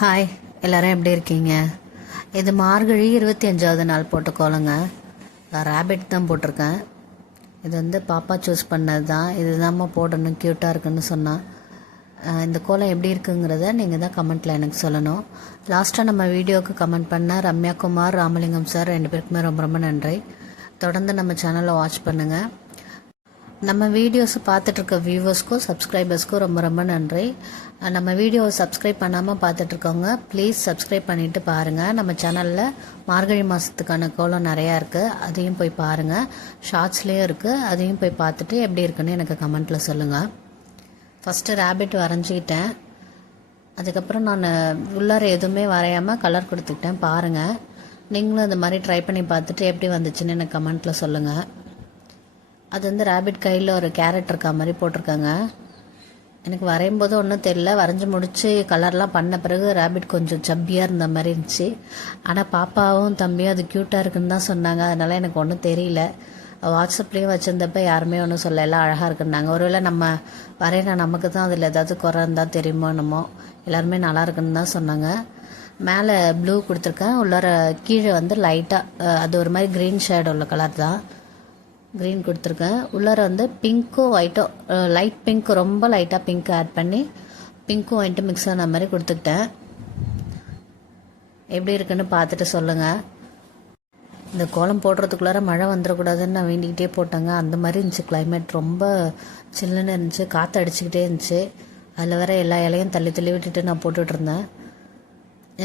Hi, எல்லோரும் எப்படி இருக்கீங்க? இது மார்கழி 25வது நாள் போட்ட கோலங்க. ரேபிட் தான் போட்டிருக்கேன். இது வந்து பாப்பா சூஸ் பண்ணது தான். இது தான்மா போடணும், க்யூட்டாக இருக்குன்னு சொன்னான். இந்த கோலம் எப்படி இருக்குங்கிறத நீங்கள் தான் கமெண்ட்டில் எனக்கு சொல்லணும். லாஸ்ட்டாக நம்ம வீடியோவுக்கு கமெண்ட் பண்ண ரம்யா குமார், ராமலிங்கம் சார் 2 பேருக்குமே ரொம்ப ரொம்ப நன்றி. தொடர்ந்து நம்ம சேனலை வாட்ச் பண்ணுங்கள். நம்ம வீடியோஸை பார்த்துட்ருக்க வியூவர்ஸ்க்கும் சப்ஸ்கிரைபர்ஸ்க்கும் ரொம்ப ரொம்ப நன்றி. நம்ம வீடியோவை சப்ஸ்கிரைப் பண்ணாமல் பார்த்துட்ருக்கோங்க, ப்ளீஸ் சப்ஸ்கிரைப் பண்ணிவிட்டு பாருங்கள். நம்ம சேனலில் மார்கழி மாதத்துக்கான கோலம் நிறையா இருக்குது, அதையும் போய் பாருங்கள். ஷார்ட்ஸ்லேயும் இருக்குது, அதையும் போய் பார்த்துட்டு எப்படி இருக்குன்னு எனக்கு கமெண்ட்டில் சொல்லுங்கள். ஃபஸ்ட்டு ரேபிட் வரைஞ்சிக்கிட்டேன். அதுக்கப்புறம் நான் உள்ளார எதுவுமே வரையாமல் கலர் கொடுத்துக்கிட்டேன். பாருங்கள், நீங்களும் இந்த மாதிரி ட்ரை பண்ணி பார்த்துட்டு எப்படி வந்துச்சுன்னு எனக்கு கமெண்ட்டில் சொல்லுங்கள். அது வந்து ரேபிட் கையில் ஒரு கேரட் இருக்கா மாதிரி போட்டிருக்காங்க. எனக்கு வரையும் போது ஒன்றும் தெரியல, வரைஞ்சி முடித்து கலர்லாம் பண்ண பிறகு ரேபிட் கொஞ்சம் சப்பியாக இருந்த மாதிரி இருந்துச்சு. ஆனால் பாப்பாவும் தம்பியும் அது க்யூட்டாக இருக்குன்னு தான் சொன்னாங்க. அதனால் எனக்கு ஒன்றும் தெரியல. வாட்ஸ்அப்லேயும் வச்சுருந்தப்ப யாருமே ஒன்றும் சொல்ல, எல்லாம் அழகாக இருக்குன்னாங்க. ஒருவேளை நம்ம வரையினா நமக்கு தான் அதில் ஏதாவது குறை இருந்தால் தெரியுமோ என்னமோ. எல்லாருமே நல்லா இருக்குன்னு தான் சொன்னாங்க. மேலே ப்ளூ கொடுத்துருக்கேன், உள்ளார கீழே வந்து லைட்டாக அது ஒரு மாதிரி க்ரீன் ஷேட் உள்ள கலர் தான், க்ரீன் கொடுத்துருக்கேன். உள்ளார வந்து பிங்க்கும் ஒயிட்டும், லைட் பிங்க், ரொம்ப லைட்டாக பிங்க் ஆட் பண்ணி பிங்க்கும் ஒயிட்டும் மிக்ஸ் ஆன மாதிரி கொடுத்துக்கிட்டேன். எப்படி இருக்குன்னு பார்த்துட்டு சொல்லுங்கள். இந்த கோலம் போடுறதுக்குள்ளார மழை வந்துடக்கூடாதுன்னு நான் வேண்டிக்கிட்டே போட்டேங்க. அந்த மாதிரி இருந்துச்சு கிளைமேட், ரொம்ப சில்லுன்னு இருந்துச்சு, காற்று அடிச்சுக்கிட்டே இருந்துச்சு. அதில் வேற எல்லா இலையும் தள்ளி தள்ளி விட்டுட்டு நான் போட்டுட்ருந்தேன்.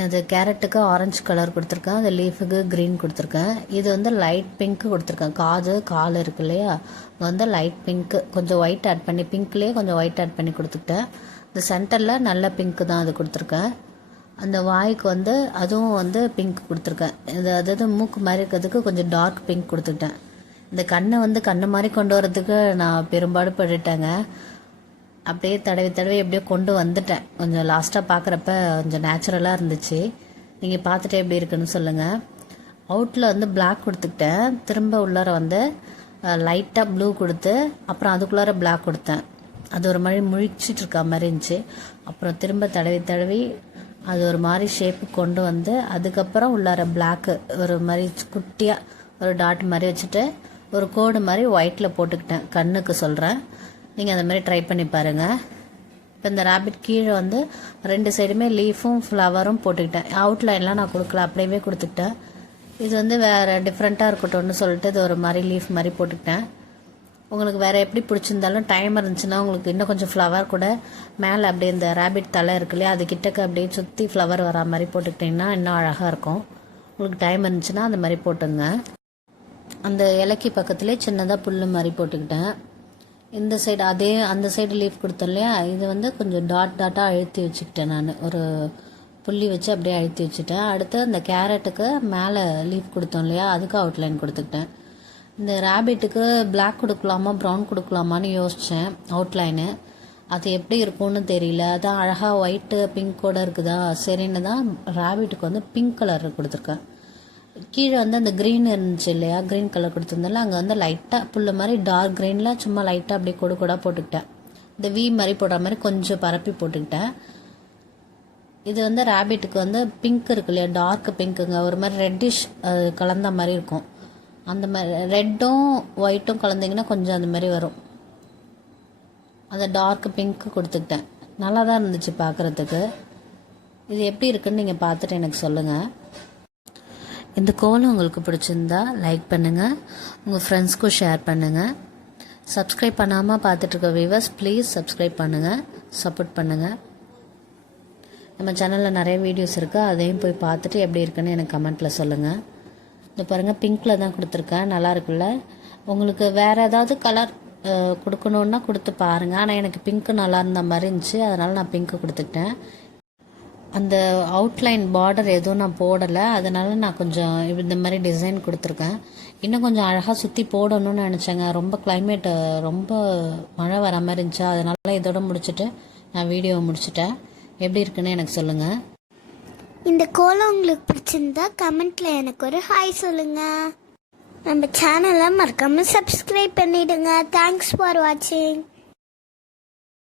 அது கேரட்டுக்கு ஆரஞ்சு கலர் கொடுத்துருக்கேன், அது லீஃபுக்கு க்ரீன் கொடுத்துருக்கேன். இது வந்து லைட் பிங்க்கு கொடுத்துருக்கேன். கால் இருக்கு இல்லையா, வந்து லைட் பிங்க்கு, கொஞ்சம் ஒயிட் ஆட் பண்ணி, பிங்க்லேயே கொஞ்சம் ஒயிட் ஆட் பண்ணி கொடுத்துக்கிட்டேன். இந்த சென்டரில் நல்ல பிங்க்கு தான் அது கொடுத்துருக்கேன். அந்த வாய்க்கு வந்து அதுவும் வந்து பிங்க் கொடுத்துருக்கேன். அதாவது மூக்கு மாதிரி இருக்கிறதுக்கு கொஞ்சம் டார்க் பிங்க் கொடுத்துக்கிட்டேன். இந்த கண்ணை வந்து கண்ணு மாதிரி கொண்டு வரதுக்கு நான் பெரும்பாடு பட்டுட்டேங்க. அப்படியே தடவி எப்படியோ கொண்டு வந்துட்டேன். கொஞ்சம் லாஸ்ட்டாக பார்க்குறப்ப கொஞ்சம் நேச்சுரலாக இருந்துச்சு. நீங்கள் பார்த்துட்டு எப்படி இருக்குன்னு சொல்லுங்கள். அவுட்டில் வந்து பிளாக் கொடுத்துக்கிட்டேன், திரும்ப உள்ளார வந்து லைட்டாக ப்ளூ கொடுத்து அப்புறம் அதுக்குள்ளார பிளாக் கொடுத்தேன். அது ஒரு மாதிரி முழிச்சிட்டு இருக்க மாதிரி இருந்துச்சு. அப்புறம் திரும்ப தடவி அது ஒரு மாதிரி ஷேப்பு கொண்டு வந்து அதுக்கப்புறம் உள்ளார பிளாக்கு ஒரு மாதிரி குட்டியாக ஒரு டாட் மாதிரி வச்சுட்டு ஒரு கோடு மாதிரி ஒயிட்டில் போட்டுக்கிட்டேன். கண்ணுக்கு சொல்கிறேன், நீங்கள் அந்த மாதிரி ட்ரை பண்ணி பாருங்கள். இப்போ இந்த ரேபிட் கீழே வந்து 2 சைடுமே லீஃபும் ஃப்ளவரும் போட்டுக்கிட்டேன். அவுட்லைன்லாம் நான் கொடுக்கல, அப்படியே கொடுத்துக்கிட்டேன். இது வந்து வேறு டிஃப்ரெண்ட்டாக இருக்கட்டும்னு சொல்லிட்டு இது ஒரு மாதிரி லீஃப் மாதிரி போட்டுக்கிட்டேன். உங்களுக்கு வேறு எப்படி பிடிச்சிருந்தாலும் டைம் இருந்துச்சுன்னா உங்களுக்கு இன்னும் கொஞ்சம் ஃப்ளவர் கூட மேலே அப்படியே இந்த ரேபிட் தலை இருக்கு இல்லையா, அது கிட்டக்க அப்படியே சுற்றி ஃப்ளவர் வரா மாதிரி போட்டுக்கிட்டிங்கன்னா இன்னும் அழகாக இருக்கும். உங்களுக்கு டைம் இருந்துச்சுன்னா அந்த மாதிரி போட்டுங்க. அந்த இலக்கி பக்கத்துலேயே சின்னதாக புல் மாதிரி போட்டுக்கிட்டேன். இந்த சைடு அதே அந்த சைடு லீஃப் கொடுத்தேன் இல்லையா, இது வந்து கொஞ்சம் டாட்டாக அழுத்தி வச்சுக்கிட்டேன். நான் ஒரு புள்ளி வச்சு அப்படியே அழுத்தி வச்சுட்டேன். அடுத்து அந்த கேரட்டுக்கு மேலே லீஃப் கொடுத்தோம் இல்லையா, அதுக்கு அவுட்லைன் கொடுத்துக்கிட்டேன். இந்த ரேபிட்டுக்கு பிளாக் கொடுக்கலாமா ப்ரௌன் கொடுக்கலாமான்னு யோசித்தேன் அவுட்லைனு. அது எப்படி இருக்கும்னு தெரியல, அதான் அழகாக ஒயிட்டு பிங்கோட இருக்குதா, சரின்னு தான் ரேபிட்டுக்கு வந்து பிங்க் கலர் கொடுத்துருக்கேன். கீழே வந்து அந்த க்ரீன் இருந்துச்சு இல்லையா, க்ரீன் கலர் கொடுத்துருந்தால அங்கே வந்து லைட்டாக புல் மாதிரி டார்க் க்ரீனில் சும்மா லைட்டாக அப்படியே கூட போட்டுக்கிட்டேன். இந்த வி மாதிரி போடுற மாதிரி கொஞ்சம் பரப்பி போட்டுக்கிட்டேன். இது வந்து ரேபிட்டுக்கு வந்து பிங்க் இருக்கு இல்லையா, டார்க் பிங்க்குங்க, ஒரு மாதிரி ரெட்டிஷ் கலந்த மாதிரி இருக்கும். அந்த மாதிரி ரெட்டும் ஒயிட்டும் கலந்திங்கன்னா கொஞ்சம் அந்த மாதிரி வரும். அந்த டார்க் பிங்க்கு கொடுத்துக்கிட்டேன். நல்லா தான் இருந்துச்சு பார்க்குறதுக்கு. இது எப்படி இருக்குன்னு நீங்கள் பார்த்துட்டு எனக்கு சொல்லுங்கள். இந்த கோலம் உங்களுக்கு பிடிச்சிருந்தா லைக் பண்ணுங்கள், உங்கள் ஃப்ரெண்ட்ஸ்க்கும் ஷேர் பண்ணுங்கள். சப்ஸ்கிரைப் பண்ணாமல் பார்த்துட்ருக்க வியூவர்ஸ் ப்ளீஸ் சப்ஸ்கிரைப் பண்ணுங்கள், சப்போர்ட் பண்ணுங்கள். நம்ம சேனலில் நிறைய வீடியோஸ் இருக்குது, அதையும் போய் பார்த்துட்டு எப்படி இருக்குன்னு எனக்கு கமெண்ட்டில் சொல்லுங்கள். இந்த பாருங்கள், பிங்க்கில் தான் கொடுத்துருக்கேன், நல்லா இருக்குல்ல. உங்களுக்கு வேறு ஏதாவது கலர் கொடுக்கணுன்னா கொடுத்து பாருங்கள். ஆனால் எனக்கு பிங்க்கு நல்லா இருந்த மாதிரி இருந்துச்சு, அதனால் நான் பிங்க்கு கொடுத்துக்கிட்டேன். அந்த அவுட்லைன் பார்டர் எதுவும் நான் போடலை, அதனால் நான் கொஞ்சம் இந்த மாதிரி டிசைன் கொடுத்துருக்கேன். இன்னும் கொஞ்சம் அழகாக சுற்றி போடணும்னு நினச்சேங்க. ரொம்ப கிளைமேட்டு ரொம்ப மழை வர மாதிரி இருந்துச்சா, அதனால் இதோட முடிச்சுட்டு நான் வீடியோவை முடிச்சுட்டேன். எப்படி இருக்குன்னு எனக்கு சொல்லுங்கள். இந்த கோலம் உங்களுக்கு பிடிச்சிருந்தா கமெண்ட்டில் எனக்கு ஒரு ஹாய் சொல்லுங்கள். நம்ம சேனலை மறக்காமல் சப்ஸ்கிரைப் பண்ணிவிடுங்க. தேங்க்ஸ் ஃபார் வாட்சிங்.